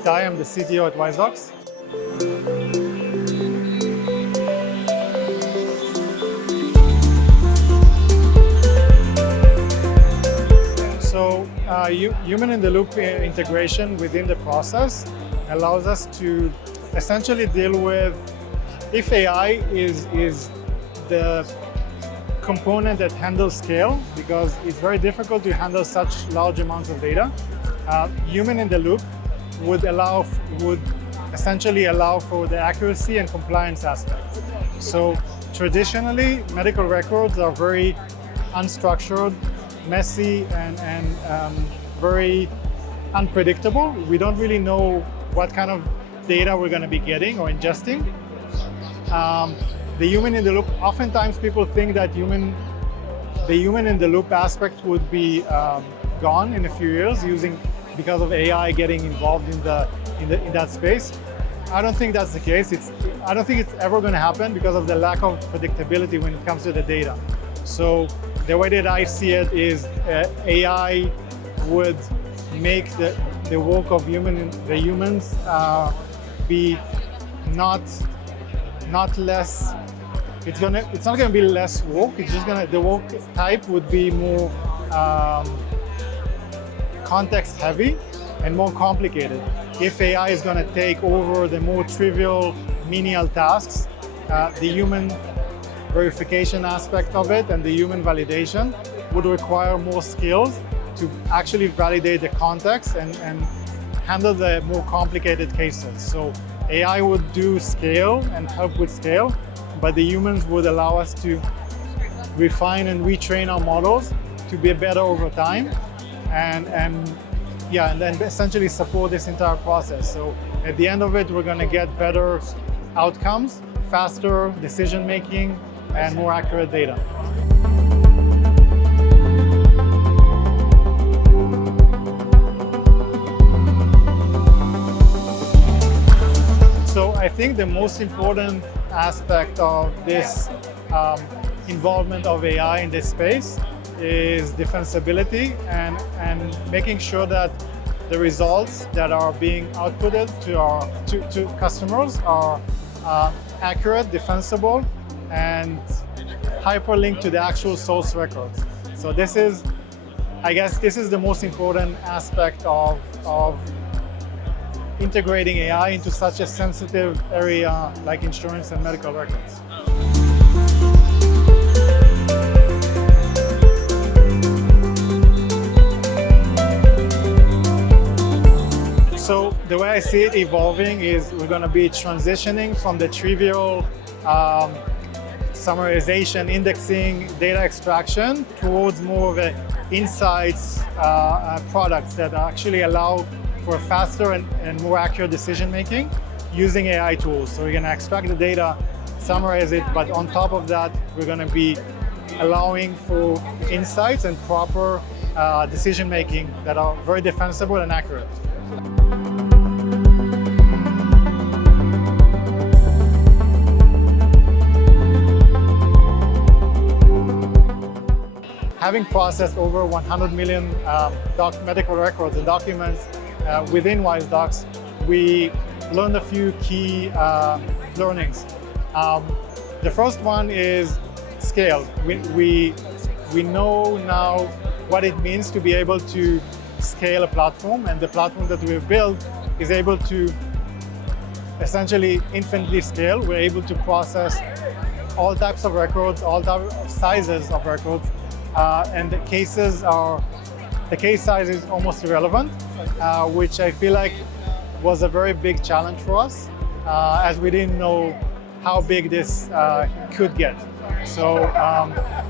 Itay, I'm the CTO at Wisedocs. So human-in-the-loop integration within the process allows us to essentially deal with if AI is the component that handles scale, because it's very difficult to handle such large amounts of data. Human-in-the-loop would essentially allow for the accuracy and compliance aspect. So traditionally, medical records are very unstructured, messy, and very unpredictable. We don't really know what kind of data we're going to be getting or ingesting. The human-in-the-loop, oftentimes people think that the human-in-the-loop aspect would be gone in a few years because of AI getting involved in that space. I don't think that's the case. I don't think it's ever going to happen because of the lack of predictability when it comes to the data. So the way that I see it is AI would make the work of the humans be not less. It's not going to be less work. It's just the work type would be more context heavy and more complicated. If AI is going to take over the more trivial menial tasks, the human verification aspect of it and the human validation would require more skills to actually validate the context and handle the more complicated cases. So AI would do scale and help with scale, but the humans would allow us to refine and retrain our models to be better over time and then essentially support this entire process. So at the end of it, we're going to get better outcomes, faster decision making, and more accurate data. So I think the most important aspect of this involvement of AI in this space is defensibility and making sure that the results that are being outputted to customers are accurate, defensible, and hyperlinked to the actual source records. So I guess this is the most important aspect of integrating AI into such a sensitive area like insurance and medical records. So the way I see it evolving is we're going to be transitioning from the trivial summarization, indexing, data extraction towards more of an insights products that actually allow for faster and more accurate decision making using AI tools. So we're going to extract the data, summarize it, but on top of that, we're going to be allowing for insights and proper decision making that are very defensible and accurate. Having processed over 100 million medical records and documents within Wisedocs, we learned a few key learnings. The first one is scale. We know now what it means to be able to scale a platform, and the platform that we've built is able to essentially infinitely scale. We're able to process all types of records, all types of sizes of records, and the case size is almost irrelevant, which I feel like was a very big challenge for us, as we didn't know how big this could get. So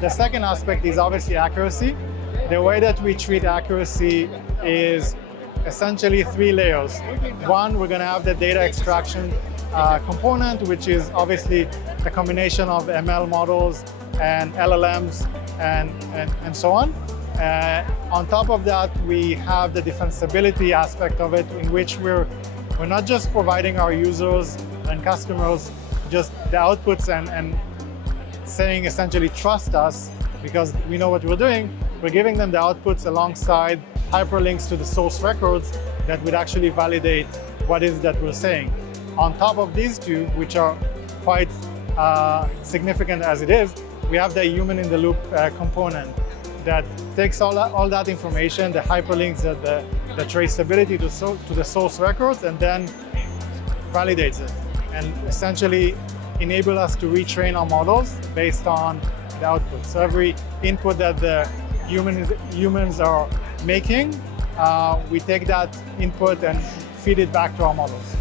the second aspect is obviously accuracy. The way that we treat accuracy is essentially 3 layers. One, we're going to have the data extraction component, which is obviously a combination of ML models and LLMs and so on. On top of that, we have the defensibility aspect of it, in which we're not just providing our users and customers just the outputs and saying essentially trust us because we know what we're doing. We're giving them the outputs alongside hyperlinks to the source records that would actually validate what is that we're saying. On top of these two, which are quite significant as it is, we have the human in the loop component that takes all that information, the hyperlinks, the traceability to the source records, and then validates it, and essentially enable us to retrain our models based on the output. So every input that the humans are making, we take that input and feed it back to our models.